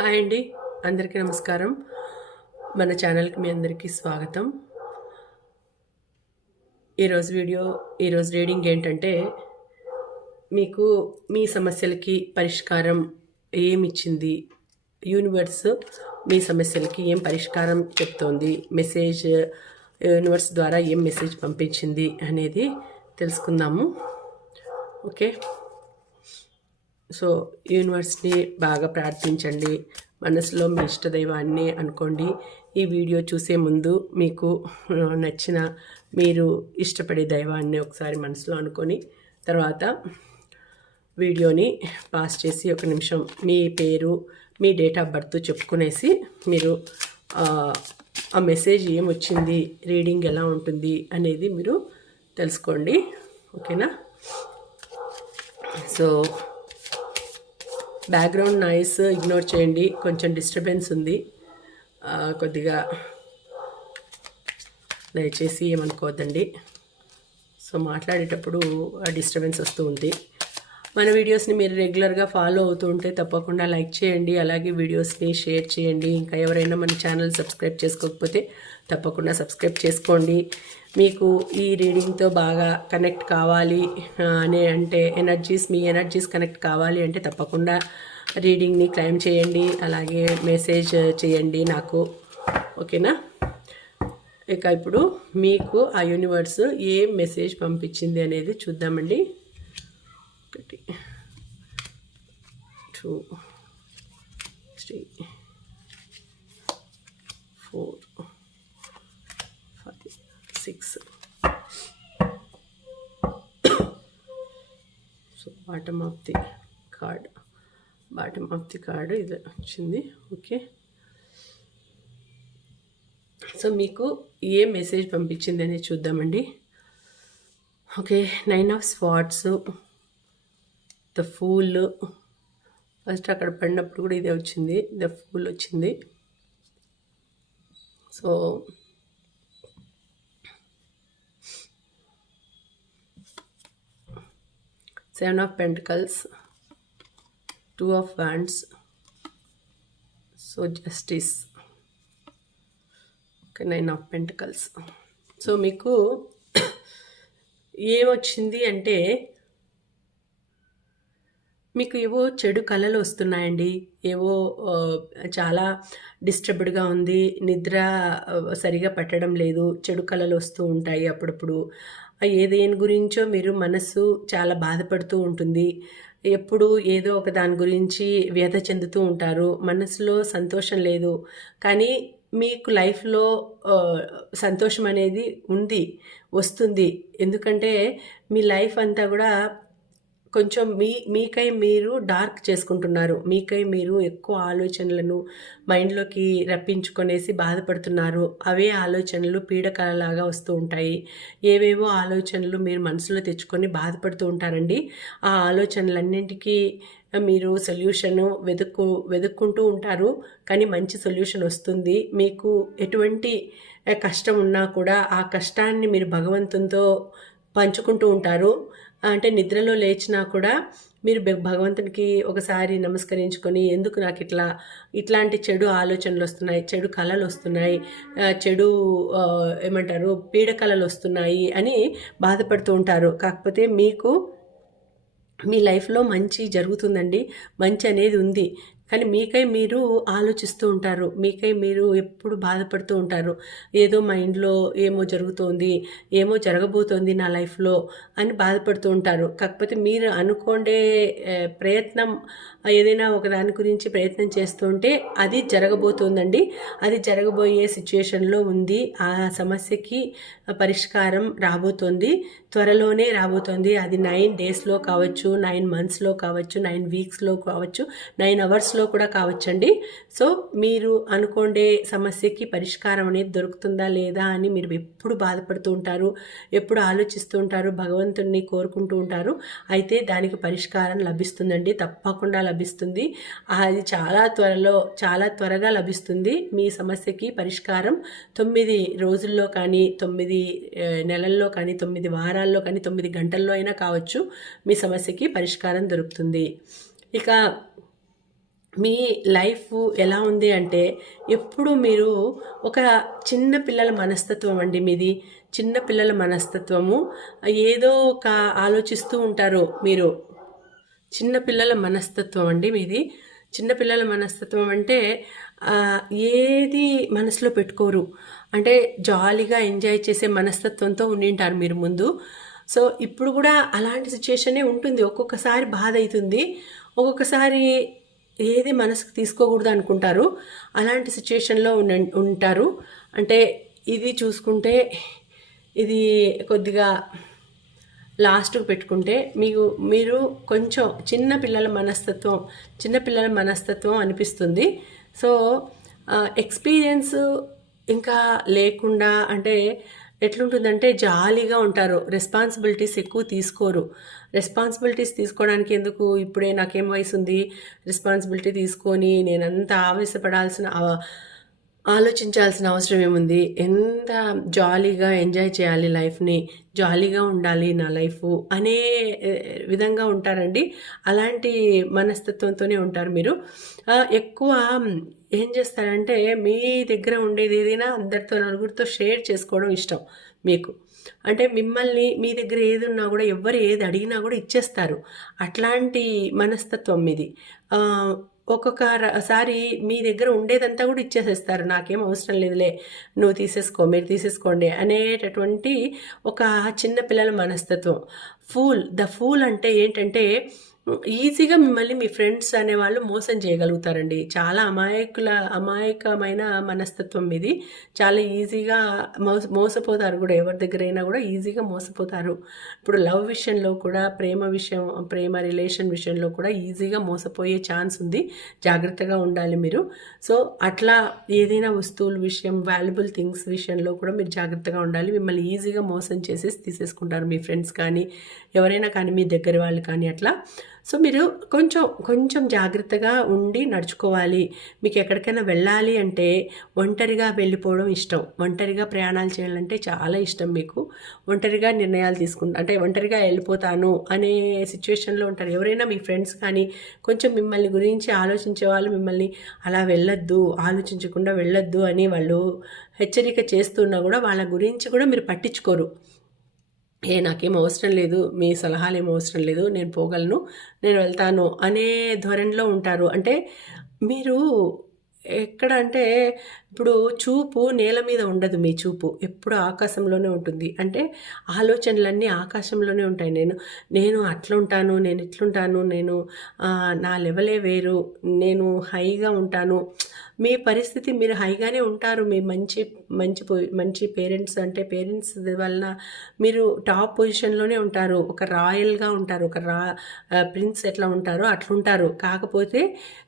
Hi అండి. అందరికీ నమస్కారం. మన ఛానల్కి మీ అందరికీ స్వాగతం. ఈరోజు వీడియో ఈరోజు రీడింగ్ ఏంటంటే మీకు మీ సమస్యలకి పరిష్కారం ఏమిచ్చింది? యూనివర్స్ మీ సమస్యలకి ఏం పరిష్కారం చెప్తోంది? మెసేజ్ యూనివర్స్ ద్వారా ఏం మెసేజ్ పంపించింది అనేది తెలుసుకుందాము. ఓకే? సో యూనివర్స్ని బాగా ప్రార్థించండి. మనసులో మీ ఇష్టదైవాన్ని అనుకోండి. ఈ వీడియో చూసే ముందు మీకు నచ్చిన మీరు ఇష్టపడే దైవాన్ని ఒకసారి మనసులో అనుకొని తర్వాత వీడియోని పాస్ చేసి ఒక నిమిషం మీ పేరు మీ డేట్ ఆఫ్ బర్త్ చెప్పుకునేసి మీరు ఆ మెసేజ్ ఏమొచ్చింది రీడింగ్ ఎలా ఉంటుంది అనేది మీరు తెలుసుకోండి. ఓకేనా? సో బ్యాక్గ్రౌండ్ నాయిస్ ఇగ్నోర్ చేయండి. కొంచెం డిస్టర్బెన్స్ ఉంది. కొద్దిగా దయచేసి ఏమనుకోవద్దండి. సో మాట్లాడేటప్పుడు డిస్టర్బెన్స్ వస్తూ ఉంది. మన వీడియోస్ని మీరు రెగ్యులర్గా ఫాలో అవుతూ ఉంటే తప్పకుండా లైక్ చేయండి అలాగే వీడియోస్ని షేర్ చేయండి. ఇంకా ఎవరైనా మన ఛానల్ సబ్స్క్రైబ్ చేసుకోకపోతే తప్పకుండా సబ్స్క్రైబ్ చేసుకోండి. మీకు ఈ రీడింగ్తో బాగా కనెక్ట్ కావాలి అని అంటే ఎనర్జీస్ మీ ఎనర్జీస్ కనెక్ట్ కావాలి అంటే తప్పకుండా రీడింగ్ని క్లైమ్ చేయండి అలాగే మెసేజ్ చేయండి నాకు. ఓకేనా ఇక ఇప్పుడు మీకు ఆ యూనివర్స్ ఏ మెసేజ్ పంపించింది అనేది చూద్దామండి. ఒకటి. Two. Three. Four. Five. Six. So bottom of the card bottom of the card ఇది వచ్చింది. ఓకే. సో మీకు ఏ మెసేజ్ పంపించింది అనేది చూద్దామండి. Okay. Nine of spots the fool. First అక్కడ పడినప్పుడు కూడా ఇదే వచ్చింది. ద ఫూల్ వచ్చింది. So seven of pentacles two of wands so justice. Okay nine of pentacles. So మీకు ఏమొచ్చింది అంటే మీకు ఏవో చెడు కళలు వస్తున్నాయండి. ఏవో చాలా డిస్టర్బ్డ్గా ఉంది. నిద్ర సరిగా పట్టడం లేదు. చెడు కళలు వస్తూ ఉంటాయి అప్పుడప్పుడు. ఏదేని గురించో మీరు మనస్సు చాలా బాధపడుతూ ఉంటుంది. ఎప్పుడు ఏదో ఒక దాని గురించి వ్యధ చెందుతూ ఉంటారు. మనసులో సంతోషం లేదు. కానీ మీకు లైఫ్లో సంతోషం అనేది ఉంది వస్తుంది. ఎందుకంటే మీ లైఫ్ అంతా కూడా కొంచెం మీ మీకై మీరు డార్క్ చేసుకుంటున్నారు. మీకై మీరు ఎక్కువ ఆలోచనలను మైండ్లోకి రప్పించుకొనేసి బాధపడుతున్నారు. అవే ఆలోచనలు పీడకలలాగా వస్తూ ఉంటాయి. ఏవేవో ఆలోచనలు మీరు మనసులో తెచ్చుకొని బాధపడుతూ ఉంటారండి. ఆ ఆలోచనలన్నింటికీ మీరు సొల్యూషన్ వెతుక్కు వెతుక్కుంటూ ఉంటారు. కానీ మంచి సొల్యూషన్ వస్తుంది. మీకు ఎటువంటి కష్టం ఉన్నా కూడా ఆ కష్టాన్ని మీరు భగవంతునితో పంచుకుంటూ ఉంటారు. అంటే నిద్రలో లేచినా కూడా మీరు భగవంతునికి ఒకసారి నమస్కరించుకొని ఎందుకు నాకు ఇట్లా ఇట్లాంటి చెడు ఆలోచనలు వస్తున్నాయి చెడు కళలు వస్తున్నాయి చెడు ఏమంటారు పీడ కళలు వస్తున్నాయి అని బాధపడుతూ ఉంటారు. కాకపోతే మీకు మీ లైఫ్లో మంచి జరుగుతుందండి. మంచి అనేది ఉంది. కానీ మీకై మీరు ఆలోచిస్తూ ఉంటారు. మీకై మీరు ఎప్పుడు బాధపడుతూ ఉంటారు. ఏదో మైండ్లో ఏమో జరుగుతోంది ఏమో జరగబోతోంది నా లైఫ్లో అని బాధపడుతూ ఉంటారు. కాకపోతే మీరు అనుకోండే ప్రయత్నం ఏదైనా ఒక దాని గురించి ప్రయత్నం చేస్తుంటే అది జరగబోతోందండి. అది జరగబోయే సిచ్యుయేషన్లో ఉంది. ఆ సమస్యకి పరిష్కారం రాబోతోంది. త్వరలోనే రాబోతోంది. అది నైన్ డేస్లో కావచ్చు నైన్ మంత్స్లో కావచ్చు నైన్ వీక్స్లో కావచ్చు నైన్ అవర్స్లో కూడా కావచ్చండి. సో మీరు అనుకోండే సమస్యకి పరిష్కారం అనేది దొరుకుతుందా లేదా అని మీరు ఎప్పుడు బాధపడుతూ ఉంటారు ఎప్పుడు ఆలోచిస్తూ ఉంటారు భగవంతుణ్ణి కోరుకుంటూ ఉంటారు అయితే దానికి పరిష్కారం లభిస్తుందండి. తప్పకుండా లభిస్తుంది. అది చాలా త్వరలో చాలా త్వరగా లభిస్తుంది. మీ సమస్యకి పరిష్కారం తొమ్మిది రోజుల్లో కానీ తొమ్మిది నెలల్లో కానీ తొమ్మిది వారాల్లో కానీ తొమ్మిది గంటల్లో అయినా కావచ్చు మీ సమస్యకి పరిష్కారం దొరుకుతుంది. ఇక మీ లైఫ్ ఎలా ఉంది అంటే ఎప్పుడు మీరు ఒక చిన్న పిల్లల మనస్తత్వం అండి మీది. చిన్న పిల్లల మనస్తత్వము. ఏదో ఒక ఆలోచిస్తూ ఉంటారు మీరు. చిన్న పిల్లల మనస్తత్వం అండి మీది. చిన్నపిల్లల మనస్తత్వం అంటే ఏది మనసులో పెట్టుకోరు. అంటే జాలీగా ఎంజాయ్ చేసే మనస్తత్వంతో ఉండింటారు మీరు ముందు. సో ఇప్పుడు కూడా అలాంటి సిచ్యుయేషనే ఉంటుంది. ఒక్కొక్కసారి బాధ అవుతుంది ఒక్కొక్కసారి ఏది మనసుకు తీసుకోకూడదు అనుకుంటారు. అలాంటి సిచ్యుయేషన్లో ఉంటారు. అంటే ఇది చూసుకుంటే ఇది కొద్దిగా లాస్ట్కు పెట్టుకుంటే మీకు మీరు కొంచెం చిన్న పిల్లల మనస్తత్వం చిన్న పిల్లల మనస్తత్వం అనిపిస్తుంది. సో ఎక్స్పీరియన్స్ ఇంకా లేకుండా అంటే ఎట్లుంటుందంటే జాలీగా ఉంటారు. రెస్పాన్సిబిలిటీస్ ఎక్కువ తీసుకోరు. రెస్పాన్సిబిలిటీస్ తీసుకోవడానికి ఎందుకు? ఇప్పుడే నాకేం వయసు ఉంది రెస్పాన్సిబిలిటీ తీసుకొని నేనంత ఆవేశపడాల్సిన ఆలోచించాల్సిన అవసరం ఏముంది? ఎంత జాలీగా ఎంజాయ్ చేయాలి లైఫ్ని? జాలీగా ఉండాలి నా లైఫ్ అనే విధంగా ఉంటారండి. అలాంటి మనస్తత్వంతోనే ఉంటారు మీరు. ఎక్కువ ఏం చేస్తారంటే మీ దగ్గర ఉండేది ఏదైనా అందరితో నలుగురితో షేర్ చేసుకోవడం ఇష్టం మీకు. అంటే మిమ్మల్ని మీ దగ్గర ఏది ఉన్నా కూడా ఎవరు ఏది అడిగినా కూడా ఇచ్చేస్తారు. అట్లాంటి మనస్తత్వం మీది. ఒక్కొక్కసారి మీ దగ్గర ఉండేదంతా కూడా ఇచ్చేసేస్తారు. నాకేం అవసరం లేదులే. నువ్వు తీసేసుకో మీరు తీసేసుకోండి అనేటటువంటి ఒక చిన్న పిల్లల మనస్తత్వం. ఫూల్ ద ఫూల్ అంటే ఏంటంటే ఈజీగా మిమ్మల్ని మీ ఫ్రెండ్స్ అనేవాళ్ళు మోసం చేయగలుగుతారండి. చాలా అమాయకుల అమాయకమైన మనస్తత్వం ఇది. చాలా ఈజీగా మోస మోసపోతారు కూడా. ఎవరి దగ్గరైనా కూడా ఈజీగా మోసపోతారు. ఇప్పుడు లవ్ విషయంలో కూడా ప్రేమ విషయం ప్రేమ రిలేషన్ విషయంలో కూడా ఈజీగా మోసపోయే ఛాన్స్ ఉంది. జాగ్రత్తగా ఉండాలి మీరు. సో అట్లా ఏదైనా వస్తువుల విషయం వాల్యుబుల్ థింగ్స్ విషయంలో కూడా మీరు జాగ్రత్తగా ఉండాలి. మిమ్మల్ని ఈజీగా మోసం చేసేసి తీసేసుకుంటారు మీ ఫ్రెండ్స్ కానీ ఎవరైనా కానీ మీ దగ్గర వాళ్ళు కానీ అట్లా. సో మీరు కొంచెం కొంచెం జాగ్రత్తగా ఉండి నడుచుకోవాలి. మీకు ఎక్కడికైనా వెళ్ళాలి అంటే ఒంటరిగా వెళ్ళిపోవడం ఇష్టం. ఒంటరిగా ప్రయాణాలు చేయాలంటే చాలా ఇష్టం మీకు. ఒంటరిగా నిర్ణయాలు తీసుకుంటా అంటే ఒంటరిగా వెళ్ళిపోతాను అనే సిచ్యువేషన్లో ఉంటారు. ఎవరైనా మీ ఫ్రెండ్స్ కానీ కొంచెం మిమ్మల్ని గురించి ఆలోచించే వాళ్ళు మిమ్మల్ని అలా వెళ్ళొద్దు ఆలోచించకుండా వెళ్ళొద్దు అని వాళ్ళు హెచ్చరిక చేస్తున్నా కూడా వాళ్ళ గురించి కూడా మీరు పట్టించుకోరు. ఏ నాకేం అవసరం లేదు మీ సలహాలు ఏం అవసరం లేదు నేను పోగలను నేను వెళ్తాను అనే ధోరణిలో ఉంటారు. అంటే మీరు ఎక్కడ అంటే ఇప్పుడు చూపు నేల మీద ఉండదు మీ చూపు. ఎప్పుడు ఆకాశంలోనే ఉంటుంది. అంటే ఆలోచనలన్నీ ఆకాశంలోనే ఉంటాయి. నేను నేను అట్లుంటాను నేను ఇట్లుంటాను నేను నా లెవలే వేరు నేను హైగా ఉంటాను. మీ పరిస్థితి మీరు హైగానే ఉంటారు. మీ మంచి మంచి మంచి పేరెంట్స్ అంటే పేరెంట్స్ వలన మీరు టాప్ పొజిషన్లోనే ఉంటారు. ఒక రాయల్గా ఉంటారు. ఒక రా ప్రిన్స్ ఎట్లా ఉంటారో అట్లుంటారు. కాకపోతే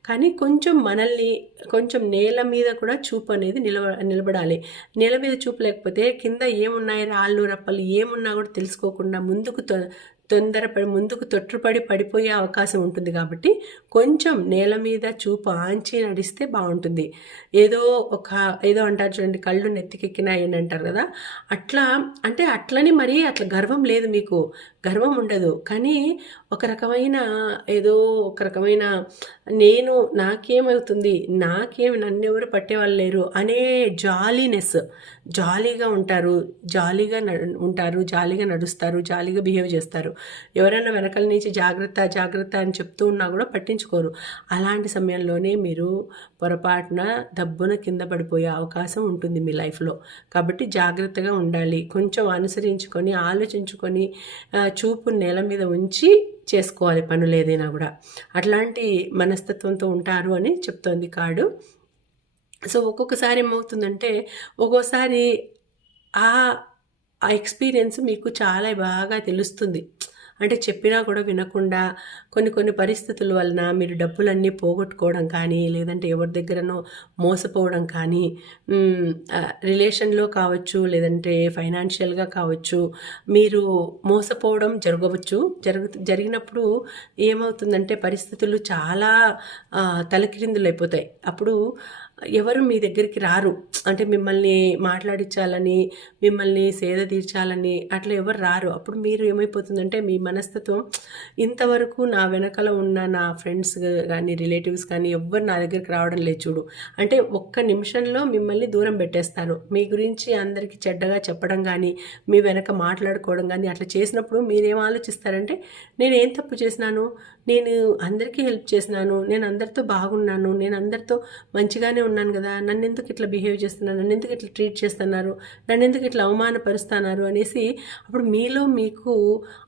కానీ కొంచెం మనల్ని కొంచెం నేల మీద కూడా చూపు అనేది నిలబ నిలబడాలి. నేల మీద చూపు లేకపోతే కింద ఏమున్నాయి రాళ్ళు రప్పలు ఏమున్నా కూడా తెలుసుకోకుండా ముందుకు తొందరపడి ముందుకు తొట్టుపడి పడిపోయే అవకాశం ఉంటుంది కాబట్టి కొంచెం నేల మీద చూపు ఆంచి నడిస్తే బాగుంటుంది. ఏదో ఒక ఏదో అంటారు చూడండి కళ్ళు నెత్తికెక్కినాయి అని అంటారు కదా? అట్లా అంటే అట్లని మరీ అట్లా గర్వం లేదు మీకు. గర్వం ఉండదు. కానీ ఒక రకమైన ఏదో ఒక రకమైన నేను నాకేమవుతుంది నాకేమి నన్నెవరు పట్టేవాళ్ళు లేరు అనే జాలీనెస్. జాలీగా ఉంటారు జాలీగా ఉంటారు జాలీగా నడుస్తారు జాలీగా బిహేవ్ చేస్తారు. ఎవరైనా వెనకల నుంచి జాగ్రత్త జాగ్రత్త అని చెప్తూ ఉన్నా కూడా పట్టించుకోరు. అలాంటి సమయంలోనే మీరు పొరపాటున దబ్బున కింద పడిపోయే అవకాశం ఉంటుంది మీ లైఫ్లో. కాబట్టి జాగ్రత్తగా ఉండాలి. కొంచెం అనుసరించుకొని ఆలోచించుకొని చూపు నేల మీద ఉంచి చేసుకోవాలి పనులు ఏదైనా కూడా. అట్లాంటి మనస్తత్వంతో ఉంటారు అని చెప్తోంది కార్డు. సో ఒక్కొక్కసారి ఏమవుతుందంటే ఒక్కోసారి ఆ ఎక్స్పీరియన్స్ మీకు చాలా బాగా తెలుస్తుంది. అంటే చెప్పినా కూడా వినకుండా కొన్ని కొన్ని పరిస్థితుల వలన మీరు డబ్బులన్నీ పోగొట్టుకోవడం కానీ లేదంటే ఎవరి దగ్గరనో మోసపోవడం కానీ రిలేషన్లో కావచ్చు లేదంటే ఫైనాన్షియల్గా కావచ్చు మీరు మోసపోవడం జరగవచ్చు. జరుగు జరిగినప్పుడు ఏమవుతుందంటే పరిస్థితులు చాలా తలకిరిందులు అయిపోతాయి అప్పుడు ఎవరు మీ దగ్గరికి రారు. అంటే మిమ్మల్ని మాట్లాడించాలని మిమ్మల్ని సేద తీర్చాలని అట్లా ఎవరు రారు. అప్పుడు మీరు ఏమైపోతుందంటే మీ మనస్తత్వం ఇంతవరకు నా వెనకాల ఉన్న నా ఫ్రెండ్స్ కానీ రిలేటివ్స్ కానీ ఎవ్వరు నా దగ్గరికి రావడం లేదు చూడు. అంటే ఒక్క నిమిషంలో మిమ్మల్ని దూరం పెట్టేస్తారు. మీ గురించి అందరికీ చెడ్డగా చెప్పడం కానీ మీ వెనక మాట్లాడుకోవడం కానీ అట్లా చేసినప్పుడు మీరేం ఆలోచిస్తారంటే నేను ఏం తప్పు చేసినాను? నేను అందరికీ హెల్ప్ చేసినాను నేను అందరితో బాగున్నాను నేను అందరితో మంచిగానే ఉన్నాను కదా నన్ను ఎందుకు ఇట్లా బిహేవ్ చేస్తున్నాను నన్ను ఎందుకు ఇట్లా ట్రీట్ చేస్తున్నారు నన్ను ఎందుకు ఇట్లా అవమానపరుస్తున్నారు అనేసి అప్పుడు మీలో మీకు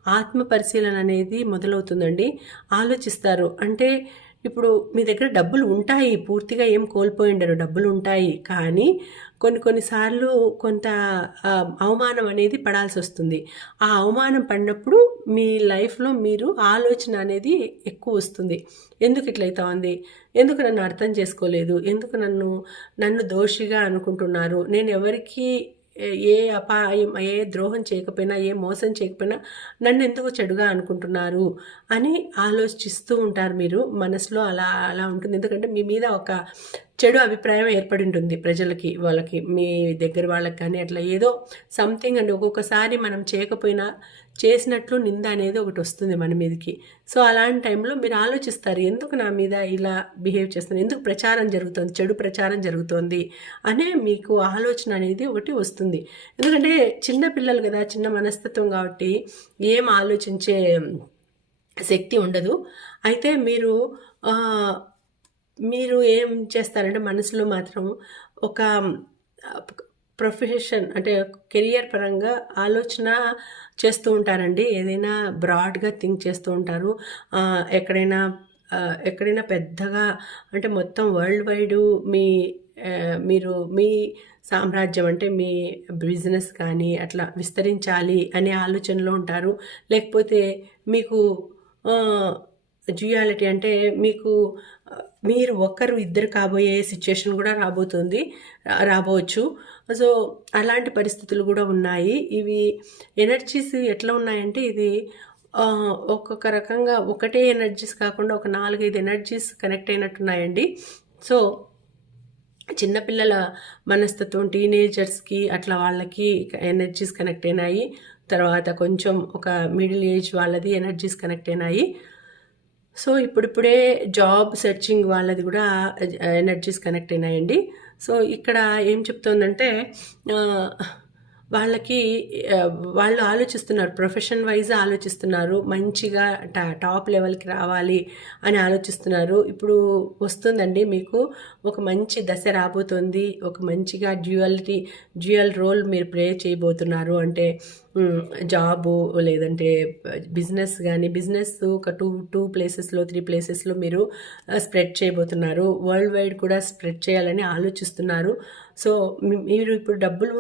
ఆత్మ పరిశీలన అనేది మొదలవుతుందండి. ఆలోచిస్తారు. అంటే ఇప్పుడు మీ దగ్గర డబ్బులు ఉంటాయి పూర్తిగా ఏం కోల్పోయిండరు డబ్బులు ఉంటాయి. కానీ కొన్ని కొన్నిసార్లు కొంత అవమానం అనేది పడాల్సి వస్తుంది. ఆ అవమానం పడినప్పుడు మీ లైఫ్లో మీరు ఆలోచన అనేది ఎక్కువ వస్తుంది. ఎందుకు ఇట్లయితా ఉంది? ఎందుకు నన్ను అర్థం చేసుకోలేదు? ఎందుకు నన్ను నన్ను దోషిగా అనుకుంటున్నారు? నేను ఎవరికి ఏ అపాయం ఏ ద్రోహం చేయకపోయినా ఏ మోసం చేయకపోయినా నన్ను ఎందుకు చెడుగా అనుకుంటున్నారు అని ఆలోచిస్తూ ఉంటారు మీరు. మనసులో అలా అలా ఉంటుంది. ఎందుకంటే మీ మీద ఒక చెడు అభిప్రాయం ఏర్పడి ఉంటుంది ప్రజలకి వాళ్ళకి మీ దగ్గర వాళ్ళకి కానీ అట్లా ఏదో సంథింగ్ అండి. ఒక్కొక్కసారి మనం చేయకపోయినా చేసినట్లు నింద అనేది ఒకటి వస్తుంది మన మీదకి. సో అలాంటి టైంలో మీరు ఆలోచిస్తారు ఎందుకు నా మీద ఇలా బిహేవ్ చేస్తున్నారు? ఎందుకు ప్రచారం జరుగుతుంది? చెడు ప్రచారం జరుగుతోంది? అనే మీకు ఆలోచన అనేది ఒకటి వస్తుంది. ఎందుకంటే చిన్న పిల్లలు కదా చిన్న మనస్తత్వం కాబట్టి ఏం ఆలోచించే శక్తి ఉండదు. అయితే మీరు మీరు ఏం చేస్తారంటే మనసులో మాత్రం ఒక ప్రొఫెషన్ అంటే కెరియర్ పరంగా ఆలోచన చేస్తూ ఉంటారండి. ఏదైనా బ్రాడ్గా థింక్ చేస్తూ ఉంటారు. ఎక్కడైనా ఎక్కడైనా పెద్దగా అంటే మొత్తం వరల్డ్ వైడ్ మీ మీరు మీ సామ్రాజ్యం అంటే మీ బిజినెస్ కానీ అట్లా విస్తరించాలి అనే ఆలోచనలో ఉంటారు. లేకపోతే మీకు జియాలిటీ అంటే మీకు మీరు ఒక్కరు ఇద్దరు కాబోయే సిచ్యుయేషన్ కూడా రాబోతుంది రాబోవచ్చు. సో అలాంటి పరిస్థితులు కూడా ఉన్నాయి. ఇవి ఎనర్జీస్ ఎట్లా ఉన్నాయంటే ఇది ఒక్కొక్క రకంగా ఒకటే ఎనర్జీస్ కాకుండా ఒక నాలుగైదు ఎనర్జీస్ కనెక్ట్ అయినట్టున్నాయండి. సో చిన్నపిల్లల మనస్తత్వం టీనేజర్స్కి అట్లా వాళ్ళకి ఎనర్జీస్ కనెక్ట్ అయినాయి. తర్వాత కొంచెం ఒక మిడిల్ ఏజ్ వాళ్ళది ఎనర్జీస్ కనెక్ట్ అయినాయి. సో ఇప్పుడిప్పుడే జాబ్ సెర్చింగ్ వాళ్ళది కూడా ఎనర్జీస్ కనెక్ట్ అయినాయండి. సో ఇక్కడ ఏం చెప్తోందంటే వాళ్ళకి వాళ్ళు ఆలోచిస్తున్నారు ప్రొఫెషన్ వైజ్ ఆలోచిస్తున్నారు మంచిగా టా టాప్ లెవెల్కి రావాలి అని ఆలోచిస్తున్నారు. ఇప్పుడు వస్తుందండి మీకు ఒక మంచి దశ రాబోతుంది ఒక మంచిగా డ్యూయల్టీ డ్యూయల్ రోల్ మీరు ప్లే చేయబోతున్నారు. అంటే జాబు లేదంటే బిజినెస్ కానీ బిజినెస్ ఒక టూ టూ ప్లేసెస్లో త్రీ ప్లేసెస్లో మీరు స్ప్రెడ్ చేయబోతున్నారు. వరల్డ్ వైడ్ కూడా స్ప్రెడ్ చేయాలని ఆలోచిస్తున్నారు. సో మీరు ఇప్పుడు డబ్బులు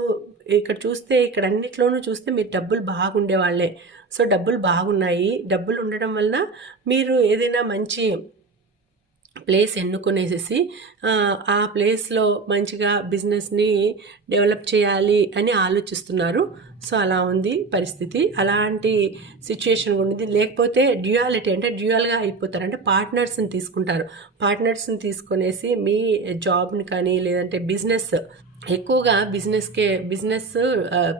ఇక్కడ చూస్తే ఇక్కడ అన్నిట్లోనూ చూస్తే మీరు డబ్బులు బాగుండేవాళ్ళే. సో డబ్బులు బాగున్నాయి. డబ్బులు ఉండడం వలన మీరు ఏదైనా మంచి ప్లేస్ ఎన్నుకునేసేసి ఆ ప్లేస్లో మంచిగా బిజినెస్ని డెవలప్ చేయాలి అని ఆలోచిస్తున్నారు. సో అలా ఉంది పరిస్థితి. అలాంటి సిచ్యుయేషన్ ఉంది. లేకపోతే డ్యూయాలిటీ అంటే డ్యూయల్గా అయిపోతారు. అంటే పార్ట్నర్స్ని తీసుకుంటారు. పార్ట్నర్స్ని తీసుకునేసి మీ జాబ్ని కానీ లేదంటే బిజినెస్ ఎక్కువగా బిజినెస్కే బిజినెస్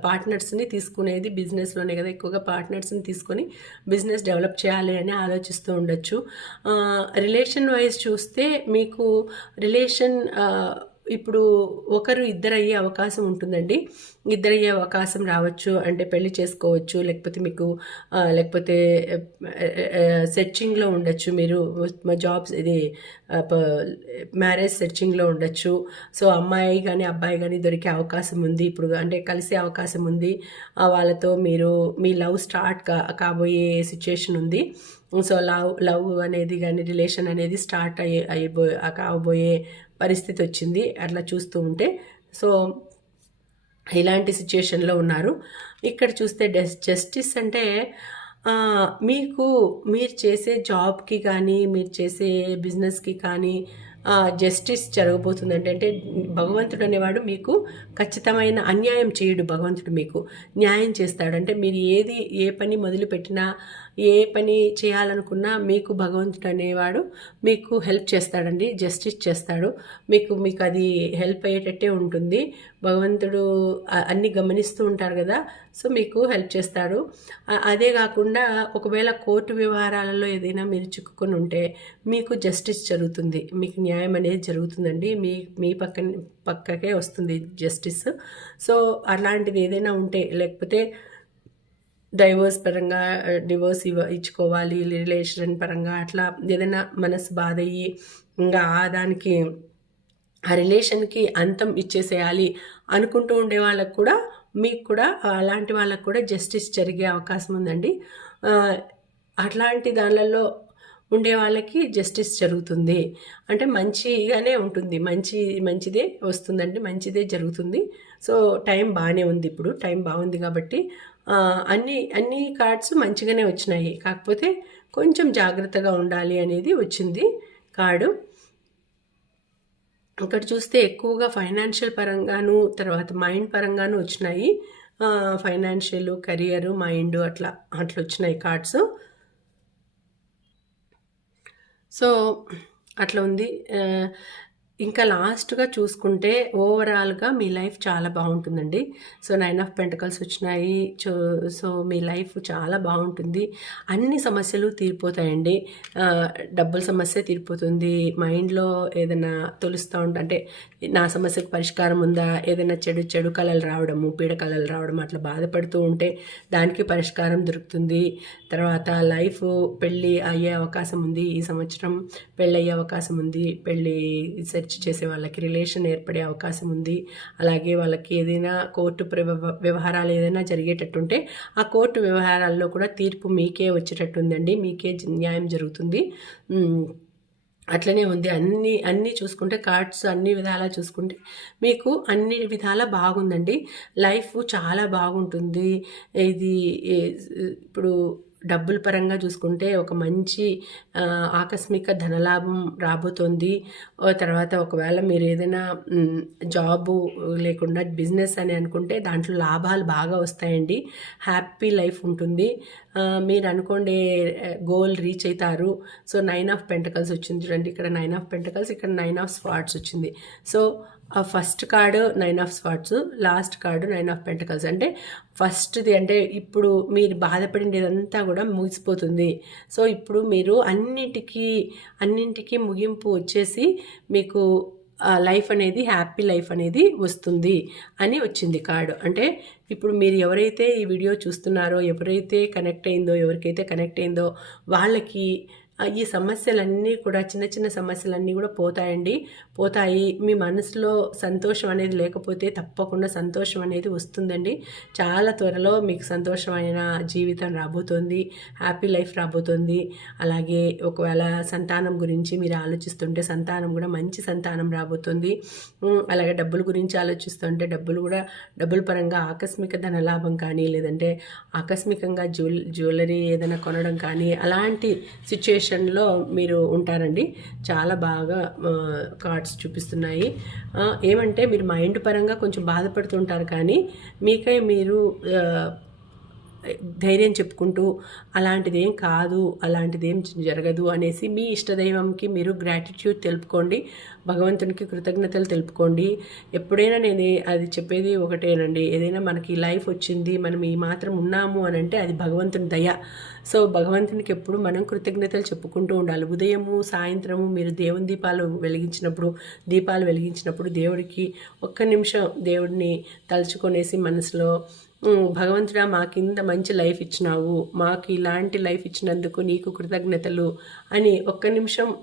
పార్ట్నర్స్ని తీసుకునేది బిజినెస్లోనే కదా. ఎక్కువగా పార్ట్నర్స్ని తీసుకొని బిజినెస్ డెవలప్ చేయాలి అని ఆలోచిస్తూ ఉండొచ్చు. రిలేషన్ వైజ్ చూస్తే మీకు రిలేషన్ ఇప్పుడు ఒకరు ఇద్దరు అయ్యే అవకాశం ఉంటుందండి. ఇద్దరు అయ్యే అవకాశం రావచ్చు. అంటే పెళ్ళి చేసుకోవచ్చు. లేకపోతే మీకు లేకపోతే సెర్చింగ్లో ఉండొచ్చు. మీరు జాబ్స్ ఇది మ్యారేజ్ సెర్చింగ్లో ఉండొచ్చు. సో అమ్మాయి కానీ అబ్బాయి కానీ దొరికే అవకాశం ఉంది. ఇప్పుడు అంటే కలిసే అవకాశం ఉంది. వాళ్ళతో మీరు మీ లవ్ స్టార్ట్ కా కాబోయే సిచ్యుయేషన్ ఉంది. సో లవ్ లవ్ అనేది కానీ రిలేషన్ అనేది స్టార్ట్ అయ్యే అయిపో కాబోయే పరిస్థితి వచ్చింది. అట్లా చూస్తూ ఉంటే. సో ఇలాంటి సిచ్యుయేషన్లో ఉన్నారు. ఇక్కడ చూస్తే జస్టిస్ అంటే మీకు మీరు చేసే జాబ్కి కానీ మీరు చేసే బిజినెస్కి కానీ జస్టిస్ జరగబోతుంది అంటే అంటే భగవంతుడు అనేవాడు మీకు ఖచ్చితమైన అన్యాయం చేయడు భగవంతుడు మీకు. న్యాయం చేస్తాడు. అంటే మీరు ఏది ఏ పని మొదలుపెట్టినా ఏ పని చేయాలనుకున్నా మీకు భగవంతుడు అనేవాడు మీకు హెల్ప్ చేస్తాడండి జస్టిస్ చేస్తాడు. మీకు మీకు అది హెల్ప్ అయ్యేటట్టే ఉంటుంది. భగవంతుడు అన్ని గమనిస్తూ ఉంటారు కదా సో మీకు హెల్ప్ చేస్తాడు. అదే కాకుండా ఒకవేళ కోర్టు వ్యవహారాలలో ఏదైనా మీరు చిక్కుకొని ఉంటే మీకు జస్టిస్ జరుగుతుంది. మీకు న్యాయం అనేది జరుగుతుందండి. మీ మీ పక్క పక్కకే వస్తుంది జస్టిస్ సో అలాంటిది ఏదైనా ఉంటే లేకపోతే డైవర్స్ పరంగా డివోర్స్ ఇవ్వ ఇచ్చుకోవాలి రిలేషన్ పరంగా అట్లా ఏదైనా మనసు బాధ అయ్యి ఇంకా దానికి ఆ రిలేషన్కి అంతం ఇచ్చేసేయాలి అనుకుంటూ ఉండే వాళ్ళకు కూడా మీకు కూడా అలాంటి వాళ్ళకు కూడా జస్టిస్ జరిగే అవకాశం ఉందండి. అట్లాంటి దానిలలో ఉండే వాళ్ళకి జస్టిస్ జరుగుతుంది. అంటే మంచిగానే ఉంటుంది. మంచి మంచిదే వస్తుందండి మంచిదే జరుగుతుంది. సో టైం బాగానే ఉంది ఇప్పుడు. టైం బాగుంది కాబట్టి అన్ని అన్ని కార్డ్స్ మంచిగానే వచ్చినాయి. కాకపోతే కొంచెం జాగ్రత్తగా ఉండాలి అనేది వచ్చింది కార్డు ఇక్కడ చూస్తే ఎక్కువగా ఫైనాన్షియల్ పరంగాను తర్వాత మైండ్ పరంగాను వచ్చినాయి. ఫైనాన్షియల్ కెరియర్ మైండ్ అట్లా అట్లా వచ్చినాయి కార్డ్స్ సో అట్లా ఉంది. ఇంకా లాస్ట్గా చూసుకుంటే ఓవరాల్గా మీ లైఫ్ చాలా బాగుంటుందండి. సో నైన్ ఆఫ్ పెంటకల్స్ వచ్చినాయి. సో మీ లైఫ్ చాలా బాగుంటుంది. అన్ని సమస్యలు తీరిపోతాయండి. డబ్బుల సమస్య తీరిపోతుంది. మైండ్లో ఏదైనా తొలుస్తూ ఉంటే అంటే నా సమస్యకు పరిష్కారం ఉందా? ఏదైనా చెడు చెడు కళలు రావడము పీడ కళలు రావడం అట్లా బాధపడుతూ ఉంటే దానికి పరిష్కారం దొరుకుతుంది. తర్వాత లైఫ్ పెళ్ళి అయ్యే అవకాశం ఉంది. ఈ సంవత్సరం పెళ్ళి అయ్యే అవకాశం ఉంది. పెళ్ళి సెర్చ్ చేసే వాళ్ళకి రిలేషన్ ఏర్పడే అవకాశం ఉంది. అలాగే వాళ్ళకి ఏదైనా కోర్టు వ్యవహారాలు ఏదైనా జరిగేటట్టుంటే ఆ కోర్టు వ్యవహారాల్లో కూడా తీర్పు మీకే వచ్చేటట్టుందండి. మీకే న్యాయం జరుగుతుంది. అట్లనే ఉంది. అన్ని అన్నీ చూసుకుంటే కార్డ్స్ అన్ని విధాలా చూసుకుంటే మీకు అన్ని విధాలా బాగుందండి. లైఫ్ చాలా బాగుంటుంది. ఇది ఇప్పుడు డబ్బుల పరంగా చూసుకుంటే ఒక మంచి ఆకస్మిక ధనలాభం రాబోతోంది. తర్వాత ఒకవేళ మీరు ఏదైనా జాబు లేకుండా బిజినెస్ అని అనుకుంటే దాంట్లో లాభాలు బాగా వస్తాయండి. హ్యాపీ లైఫ్ ఉంటుంది. మీరు అనుకోండి గోల్ రీచ్ అవుతారు. సో నైన్ ఆఫ్ పెంటకల్స్ వచ్చింది చూడండి. ఇక్కడ నైన్ ఆఫ్ పెంటకల్స్ ఇక్కడ నైన్ ఆఫ్ స్పాట్స్ వచ్చింది. So first card nine of swords last card nine of pentacles. అంటే ఫస్ట్ది అంటే ఇప్పుడు మీరు బాధపడినదంతా కూడా ముగిసిపోతుంది. సో ఇప్పుడు మీరు అన్నిటికీ అన్నింటికీ ముగింపు వచ్చేసి మీకు లైఫ్ అనేది హ్యాపీ లైఫ్ అనేది వస్తుంది అని వచ్చింది కార్డు. అంటే ఇప్పుడు మీరు ఎవరైతే ఈ వీడియో చూస్తున్నారో ఎవరైతే కనెక్ట్ అయిందో ఎవరికైతే కనెక్ట్ అయిందో వాళ్ళకి ఈ సమస్యలన్నీ కూడా చిన్న చిన్న సమస్యలన్నీ కూడా పోతాయండి. పోతాయి. మీ మనసులో సంతోషం అనేది లేకపోతే తప్పకుండా సంతోషం అనేది వస్తుందండి. చాలా త్వరలో మీకు సంతోషమైన జీవితం రాబోతోంది. హ్యాపీ లైఫ్ రాబోతోంది. అలాగే ఒకవేళ సంతానం గురించి మీరు ఆలోచిస్తుంటే సంతానం కూడా మంచి సంతానం రాబోతుంది. అలాగే డబ్బుల గురించి ఆలోచిస్తుంటే డబ్బులు కూడా డబ్బుల పరంగా ఆకస్మిక ధనలాభం కానీ లేదంటే ఆకస్మికంగా జ్యువెల్ జ్యువెలరీ ఏదైనా కొనడం కానీ అలాంటి సిచ్యుయేషన్ సెక్షన్లో మీరు ఉంటారండి. చాలా బాగా కార్డ్స్ చూపిస్తున్నాయి. ఏమంటే మీరు మైండ్ పరంగా కొంచెం బాధపడుతుంటారు కానీ మీకై మీరు ధైర్యం చెప్పుకుంటూ అలాంటిదేం కాదు అలాంటిదేం జరగదు అనేసి మీ ఇష్టదైవంకి మీరు గ్రాటిట్యూడ్ తెలుపుకోండి భగవంతునికి కృతజ్ఞతలు తెలుపుకోండి. ఎప్పుడైనా నేను అది చెప్పేది ఒకటేనండి. ఏదైనా మనకి లైఫ్ వచ్చింది మనం ఈ మాత్రం ఉన్నాము అని అంటే అది భగవంతుని దయ. సో భగవంతునికి ఎప్పుడు మనం కృతజ్ఞతలు చెప్పుకుంటూ ఉండాలి. ఉదయము సాయంత్రము మీరు దేవుని దీపాలు వెలిగించినప్పుడు దీపాలు వెలిగించినప్పుడు దేవుడికి ఒక్క నిమిషం దేవుడిని తలుచుకొనేసి మనసులో భగవంతుడా మాకు ఇంత మంచి లైఫ్ ఇచ్చినావు. మాకు ఇలాంటి లైఫ్ ఇచ్చినందుకు నీకు కృతజ్ఞతలు అని ఒక్క నిమిషం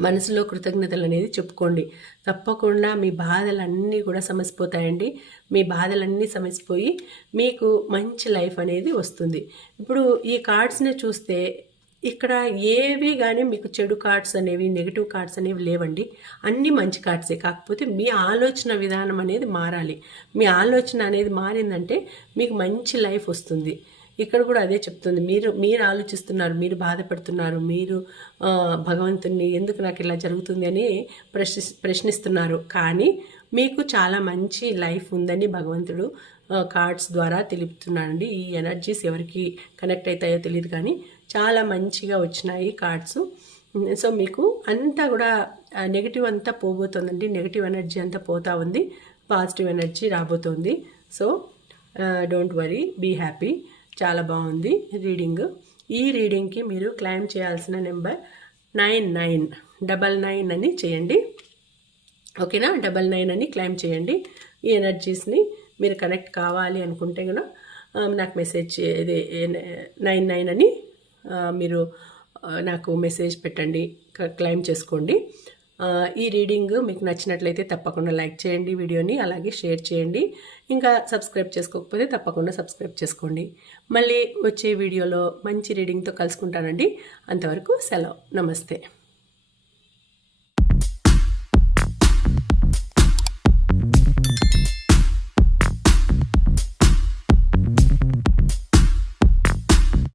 మనసులో కృతజ్ఞతలు అనేది చెప్పుకోండి. తప్పకుండా మీ బాధలన్నీ కూడా సమసిపోతాయండి. మీ బాధలన్నీ సమసిపోయి మీకు మంచి లైఫ్ అనేది వస్తుంది. ఇప్పుడు ఈ కార్డ్స్ని చూస్తే ఇక్కడ ఏవి కానీ మీకు చెడు కార్డ్స్ అనేవి నెగిటివ్ కార్డ్స్ అనేవి లేవండి. అన్నీ మంచి కార్డ్సే. కాకపోతే మీ ఆలోచన విధానం అనేది మారాలి. మీ ఆలోచన అనేది మారిందంటే మీకు మంచి లైఫ్ వస్తుంది. ఇక్కడ కూడా అదే చెప్తుంది. మీరు మీరు ఆలోచిస్తున్నారు మీరు బాధపడుతున్నారు మీరు భగవంతుని ఎందుకు నాకు ఇలా జరుగుతుంది అని ప్రశ్ని ప్రశ్నిస్తున్నారు. కానీ మీకు చాలా మంచి లైఫ్ ఉందని భగవంతుడు కార్డ్స్ ద్వారా తెలుపుతున్నానండి. ఈ ఎనర్జీస్ ఎవరికి కనెక్ట్ అవుతాయో తెలియదు కానీ చాలా మంచిగా వచ్చినాయి కార్డ్స్. సో మీకు అంతా కూడా నెగిటివ్ అంతా పోబోతుందండి. నెగిటివ్ ఎనర్జీ అంతా పోతా ఉంది. పాజిటివ్ ఎనర్జీ రాబోతోంది. So don't worry be happy చాలా బాగుంది రీడింగ్ ఈ రీడింగ్కి మీరు క్లైమ్ చేయాల్సిన number nine nine double nine అని చేయండి. ఓకేనా డబల్ నైన్ అని క్లైమ్ చేయండి. ఈ ఎనర్జీస్ని మీరు కనెక్ట్ కావాలి అనుకుంటే కనుక నాకు మెసేజ్ ఇది నైన్ నైన్ అని మీరు నాకు మెసేజ్ పెట్టండి క- క్లైమ్ చేసుకోండి. ఈ రీడింగ్ మీకు నచ్చినట్లయితే తప్పకుండా లైక్ చేయండి వీడియోని అలాగే షేర్ చేయండి. ఇంకా సబ్స్క్రైబ్ చేసుకోకపోతే తప్పకుండా సబ్స్క్రైబ్ చేసుకోండి. మళ్ళీ వచ్చే వీడియోలో మంచి రీడింగ్తో కలుసుకుంటానండి. అంతవరకు సెలవు. నమస్తే.